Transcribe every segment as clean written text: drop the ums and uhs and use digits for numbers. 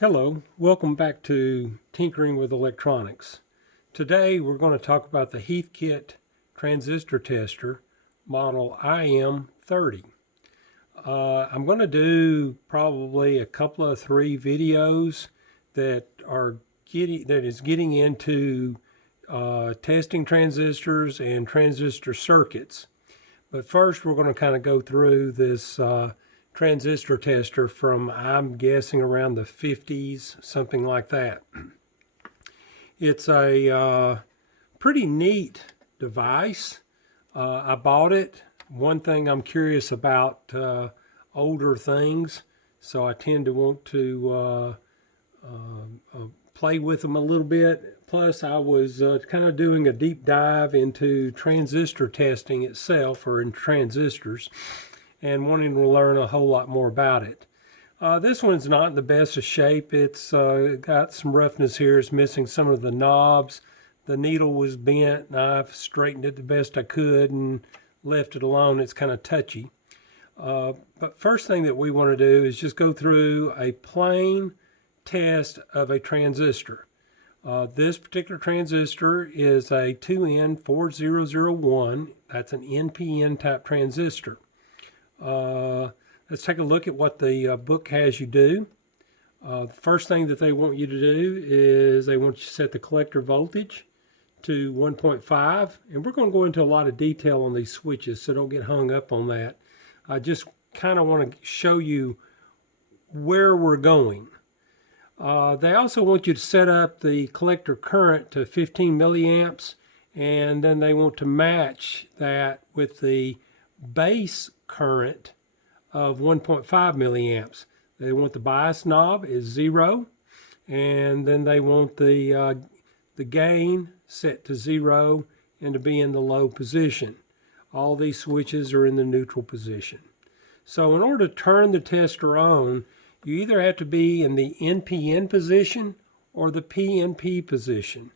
Hello, welcome back to Tinkering with Electronics. Today we're going to talk about the Heathkit transistor tester model IM30. I'm going to do probably a couple of three videos that is getting into testing transistors and transistor circuits. But first we're going to kind of go through this transistor tester from, I'm guessing, around the 50s, something like that. It's a pretty neat device. I bought it. One thing I'm curious about older things, so I tend to want to play with them a little bit. Plus, I was kind of doing a deep dive into transistor testing itself, or in transistors, and wanting to learn a whole lot more about it. This one's not in the best of shape. It's got some roughness here. It's missing some of the knobs. The needle was bent, and I've straightened it the best I could and left it alone. It's kind of touchy. But first thing that we want to do is just go through a plain test of a transistor. This particular transistor is a 2N4001. That's an NPN type transistor. Let's take a look at what the book has you do. The first thing that they want you to do is they want you to set the collector voltage to 1.5, and we're going to go into a lot of detail on these switches, so don't get hung up on that. I just kind of want to show you where we're going. They also want you to set up the collector current to 15 milliamps, and then they want to match that with the base current of 1.5 milliamps. They want the bias knob is 0, and then they want the gain set to 0 and to be in the low position. All these switches are in the neutral position. So in order to turn the tester on, you either have to be in the NPN position or the PNP position.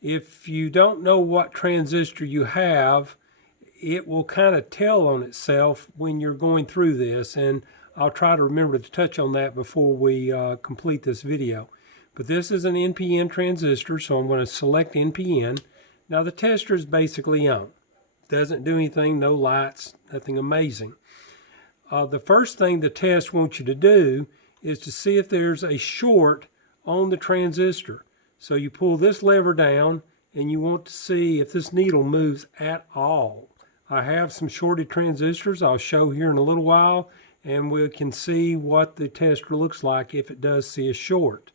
If you don't know what transistor you have, it will kind of tell on itself when you're going through this, and I'll try to remember to touch on that before we complete this video. But this is an NPN transistor, so I'm going to select NPN. Now the tester is basically on. Doesn't do anything, no lights, nothing amazing. The first thing the test wants you to do is to see if there's a short on the transistor. So you pull this lever down and you want to see if this needle moves at all. I have some shorted transistors I'll show here in a little while, and we can see what the tester looks like if it does see a short.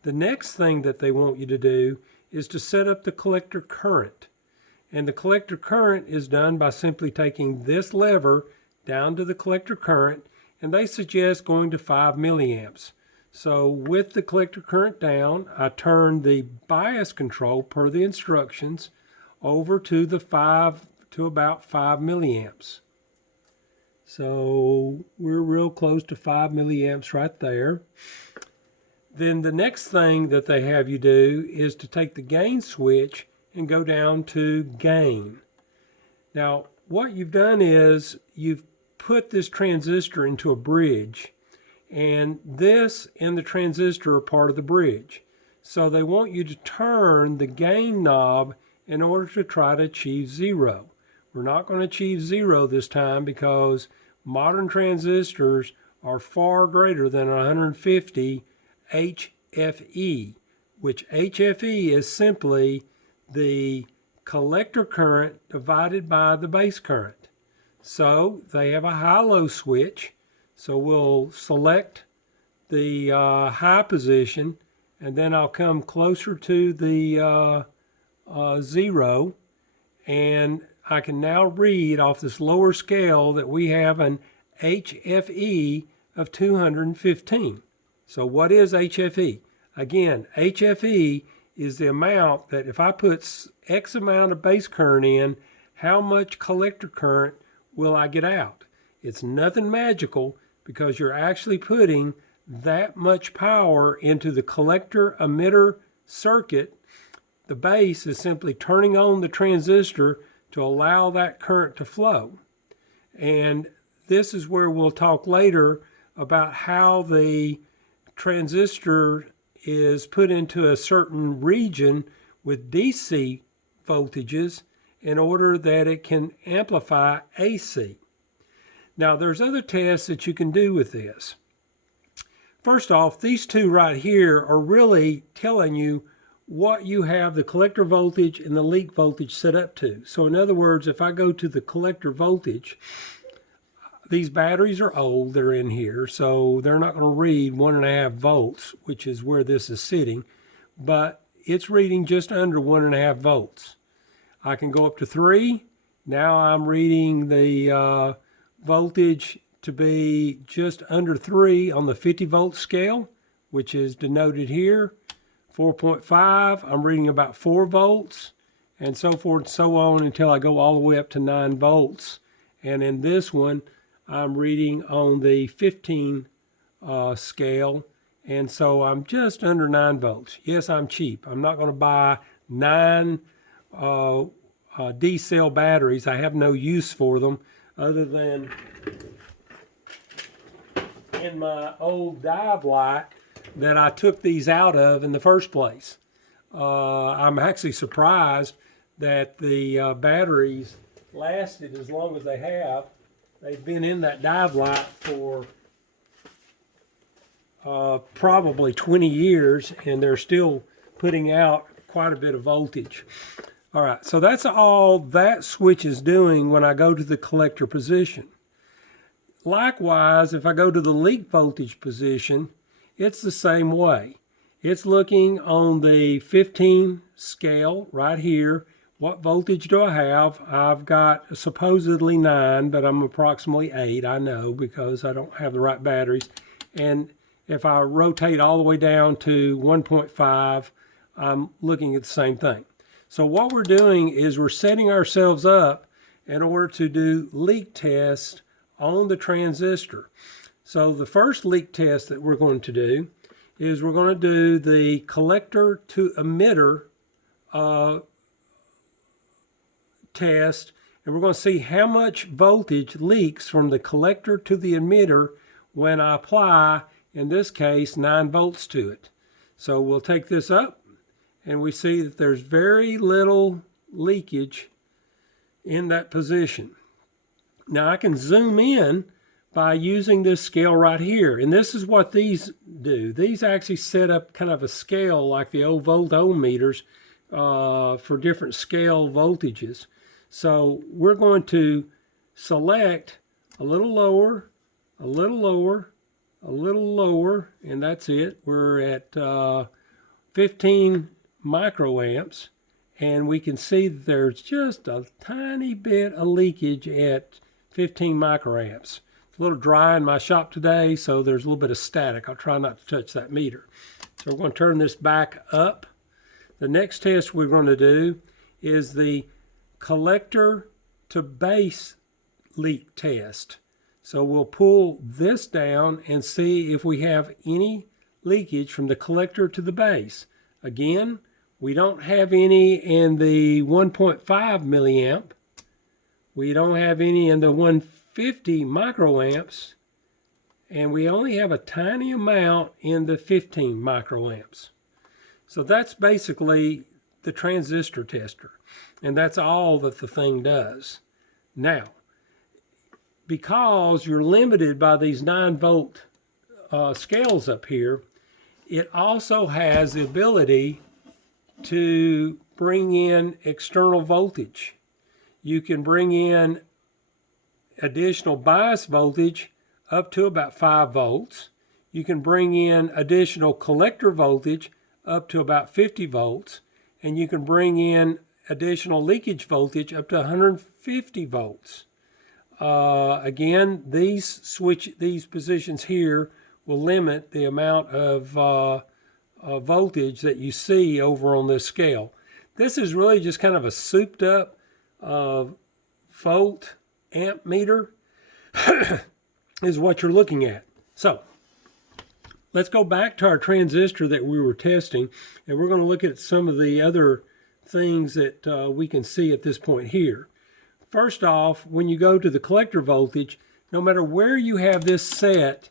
The next thing that they want you to do is to set up the collector current. And the collector current is done by simply taking this lever down to the collector current, and they suggest going to 5 milliamps. So with the collector current down, I turn the bias control per the instructions over to about 5 milliamps. So we're real close to 5 milliamps right there. Then the next thing that they have you do is to take the gain switch and go down to gain. Now what you've done is you've put this transistor into a bridge, and this and the transistor are part of the bridge. So they want you to turn the gain knob in order to try to achieve 0. We're not going to achieve 0 this time because modern transistors are far greater than 150 HFE, which HFE is simply the collector current divided by the base current. So they have a high-low switch, so we'll select the high position, and then I'll come closer to the 0, and I can now read off this lower scale that we have an HFE of 215. So what is HFE? Again, HFE is the amount that if I put X amount of base current in, how much collector current will I get out? It's nothing magical because you're actually putting that much power into the collector emitter circuit. The base is simply turning on the transistor to allow that current to flow. And this is where we'll talk later about how the transistor is put into a certain region with DC voltages in order that it can amplify AC. Now there's other tests that you can do with this. First off, these two right here are really telling you what you have the collector voltage and the leak voltage set up to. So in other words, if I go to the collector voltage, these batteries are old, they're in here, so they're not going to read 1.5 volts, which is where this is sitting, but it's reading just under 1.5 volts. I can go up to 3. Now I'm reading the voltage to be just under 3 on the 50 volt scale, which is denoted here. 4.5, I'm reading about 4 volts, and so forth and so on until I go all the way up to 9 volts. And in this one, I'm reading on the 15 scale, and so I'm just under 9 volts. Yes, I'm cheap. I'm not going to buy 9 D-cell batteries. I have no use for them other than in my old dive light that I took these out of in the first place. I'm actually surprised that the batteries lasted as long as they have. They've been in that dive light for probably 20 years, and they're still putting out quite a bit of voltage. All right, so that's all that switch is doing when I go to the collector position. Likewise, if I go to the leak voltage position, it's the same way. It's looking on the 15 scale right here. What voltage do I have? I've got supposedly 9, but I'm approximately 8, I know, because I don't have the right batteries. And if I rotate all the way down to 1.5, I'm looking at the same thing. So what we're doing is we're setting ourselves up in order to do leak tests on the transistor. So the first leak test that we're going to do is we're going to do the collector to emitter test, and we're going to see how much voltage leaks from the collector to the emitter when I apply, in this case, 9 volts to it. So we'll take this up, and we see that there's very little leakage in that position. Now I can zoom in by using this scale right here, and this is what these do. These actually set up kind of a scale like the old volt-ohm meters for different scale voltages. So we're going to select a little lower, a little lower, a little lower, and that's it. We're at 15 microamps, and we can see that there's just a tiny bit of leakage at 15 microamps. It's a little dry in my shop today, so there's a little bit of static. I'll try not to touch that meter. So we're going to turn this back up. The next test we're going to do is the collector to base leak test. So we'll pull this down and see if we have any leakage from the collector to the base. Again, we don't have any in the 1.5 milliamp. We don't have any in the 150 microamps, and we only have a tiny amount in the 15 microamps. So that's basically the transistor tester, and that's all that the thing does. Now, because you're limited by these 9 volt scales up here, it also has the ability to bring in external voltage. You can bring in additional bias voltage up to about 5 volts. You can bring in additional collector voltage up to about 50 volts. And you can bring in additional leakage voltage up to 150 volts. Again, these positions here will limit the amount of voltage that you see over on this scale. This is really just kind of a souped up volt amp meter is what you're looking at. So let's go back to our transistor that we were testing, and we're going to look at some of the other things that we can see at this point here. First off, when you go to the collector voltage, no matter where you have this set,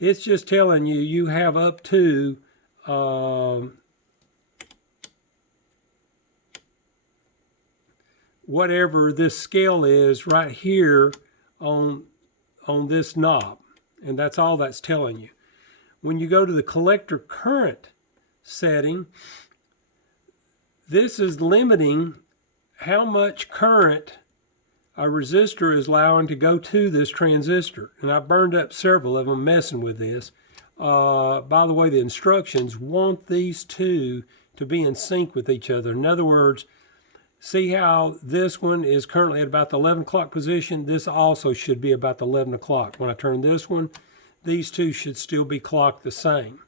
It's just telling you you have up to whatever this scale is right here on this knob, and that's all that's telling you. When you go to the collector current setting, this is limiting how much current a resistor is allowing to go to this transistor. And I burned up several of them messing with this. By the way, the instructions want these two to be in sync with each other. In other words, see how this one is currently at about the 11 o'clock position? This also should be about the 11 o'clock. When I turn this one, these two should still be clocked the same.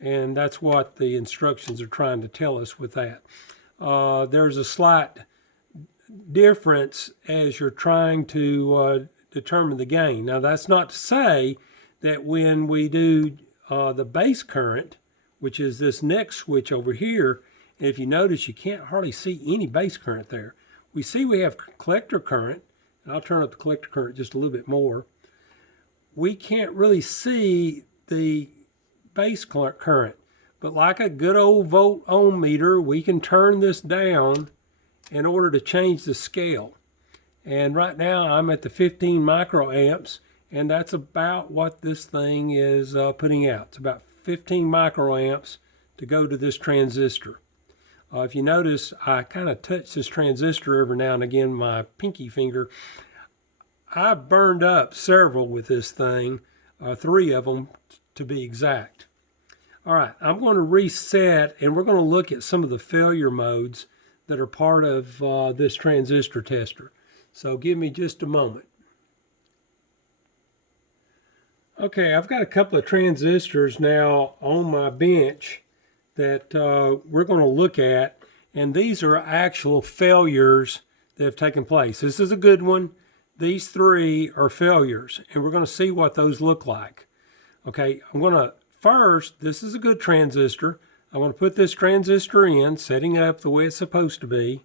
And that's what the instructions are trying to tell us with that. There's a slight difference as you're trying to determine the gain. Now, that's not to say that when we do the base current, which is this next switch over here, and if you notice, you can't hardly see any base current there. We see we have collector current, and I'll turn up the collector current just a little bit more. We can't really see the base current, but like a good old volt ohm meter, we can turn this down in order to change the scale. And right now I'm at the 15 microamps, and that's about what this thing is putting out. It's about 15 microamps to go to this transistor. If you notice, I kind of touch this transistor every now and again, my pinky finger. I've burned up several with this thing, 3 of them to be exact. All right, I'm going to reset, and we're going to look at some of the failure modes that are part of this transistor tester. So give me just a moment. Okay, I've got a couple of transistors now on my bench that we're going to look at, and these are actual failures that have taken place. This is a good one. These 3 are failures, and we're going to see what those look like. Okay, I'm going to first, this is a good transistor. I'm going to put this transistor in, setting it up the way it's supposed to be.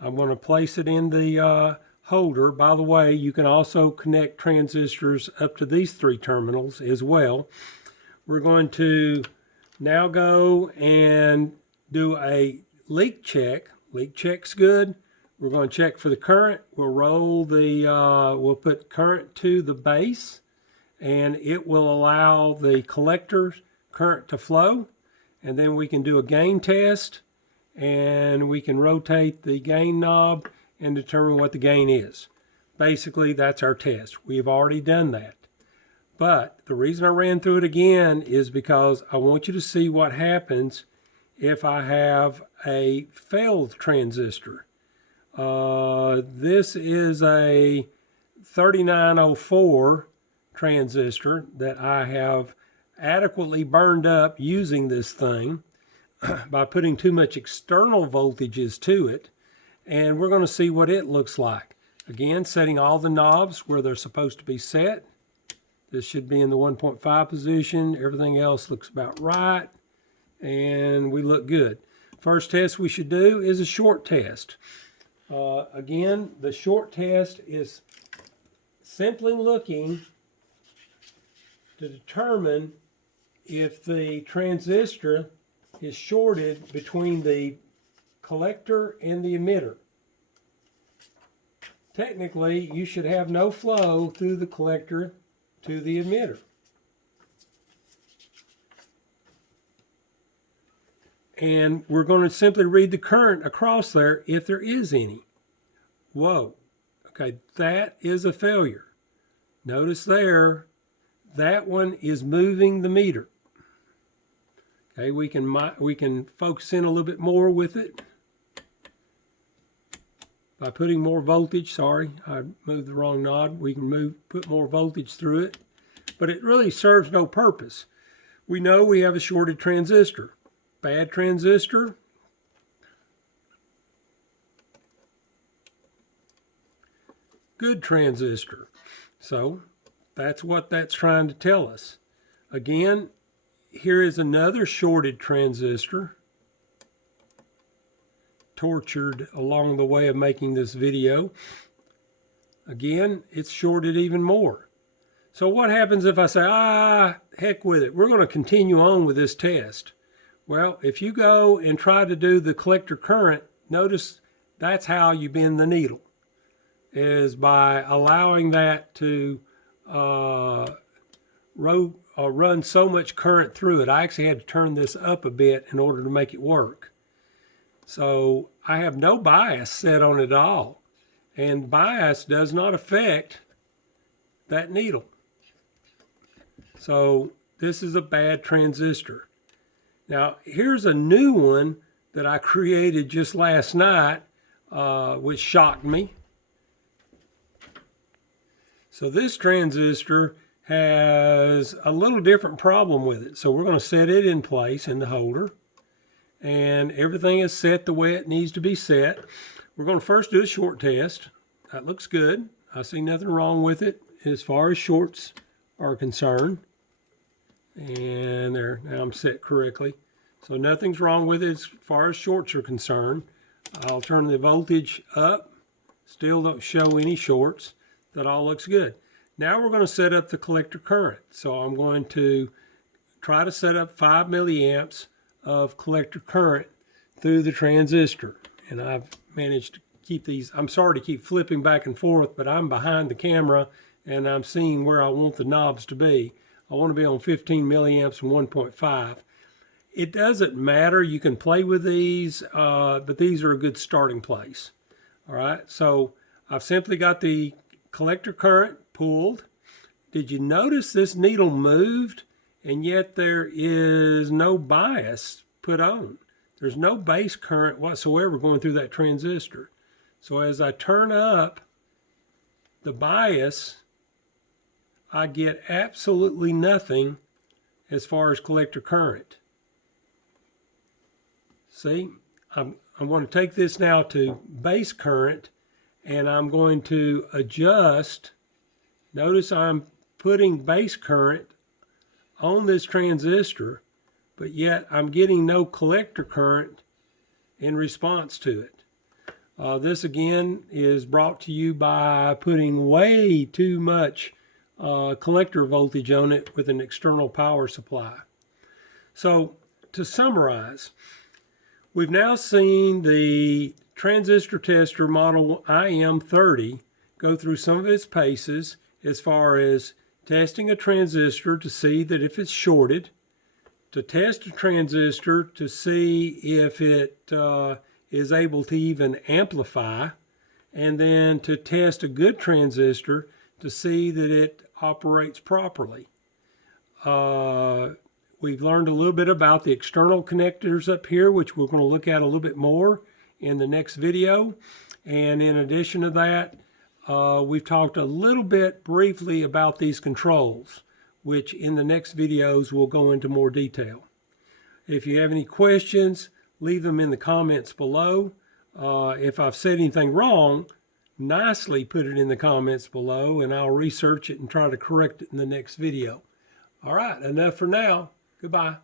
I'm going to place it in the holder. By the way, you can also connect transistors up to these 3 terminals as well. We're going to now go and do a leak check. Leak check's good. We're going to check for the current. We'll roll the, we'll put current to the base, and it will allow the collector current to flow. And then we can do a gain test, and we can rotate the gain knob and determine what the gain is. Basically, that's our test. We've already done that. But the reason I ran through it again is because I want you to see what happens if I have a failed transistor. This is a 3904 transistor that I have adequately burned up using this thing by putting too much external voltages to it, and we're going to see what it looks like. Again, setting all the knobs where they're supposed to be set. This should be in the 1.5 position. Everything else looks about right, and we look good. First test we should do is a short test. Again, the short test is simply looking to determine if the transistor is shorted between the collector and the emitter. Technically, you should have no flow through the collector to the emitter. And we're going to simply read the current across there if there is any. Whoa. Okay, that is a failure. Notice there, that one is moving the meter. Okay, we can focus in a little bit more with it by putting more voltage. Sorry, I moved the wrong knob. We can put more voltage through it, but it really serves no purpose. We know we have a shorted transistor. Bad transistor. Good transistor. So that's what that's trying to tell us. Again, here is another shorted transistor, tortured along the way of making this video. Again, it's shorted even more. So what happens if I say, heck with it, we're going to continue on with this test? Well, if you go and try to do the collector current, notice that's how you bend the needle, is by allowing that to run so much current through it. I actually had to turn this up a bit in order to make it work. So I have no bias set on it at all. And bias does not affect that needle. So this is a bad transistor. Now here's a new one that I created just last night, which shocked me. So this transistor has a little different problem with it. So we're going to set it in place in the holder. And everything is set the way it needs to be set. We're going to first do a short test. That looks good. I see nothing wrong with it as far as shorts are concerned. And there, now I'm set correctly. So nothing's wrong with it as far as shorts are concerned. I'll turn the voltage up. Still don't show any shorts. That all looks good. Now we're going to set up the collector current. So I'm going to try to set up 5 milliamps of collector current through the transistor. And I've managed to keep these, I'm sorry to keep flipping back and forth, but I'm behind the camera and I'm seeing where I want the knobs to be. I want to be on 15 milliamps and 1.5. It doesn't matter, you can play with these, but these are a good starting place. All right, so I've simply got the collector current pulled. Did you notice this needle moved and yet there is no bias put on? There's no base current whatsoever going through that transistor. So as I turn up the bias, I get absolutely nothing as far as collector current. See, I'm going to take this now to base current and I'm going to adjust. Notice I'm putting base current on this transistor, but yet I'm getting no collector current in response to it. This again is brought to you by putting way too much collector voltage on it with an external power supply. So to summarize, we've now seen the transistor tester model IM30 go through some of its paces as far as testing a transistor to see that if it's shorted, to test a transistor to see if it is able to even amplify, and then to test a good transistor to see that it operates properly. We've learned a little bit about the external connectors up here, which we're going to look at a little bit more in the next video. And in addition to that, we've talked a little bit briefly about these controls, which in the next videos we'll go into more detail. If you have any questions, leave them in the comments below. If I've said anything wrong, nicely put it in the comments below and I'll research it and try to correct it in the next video. All right, enough for now. Goodbye.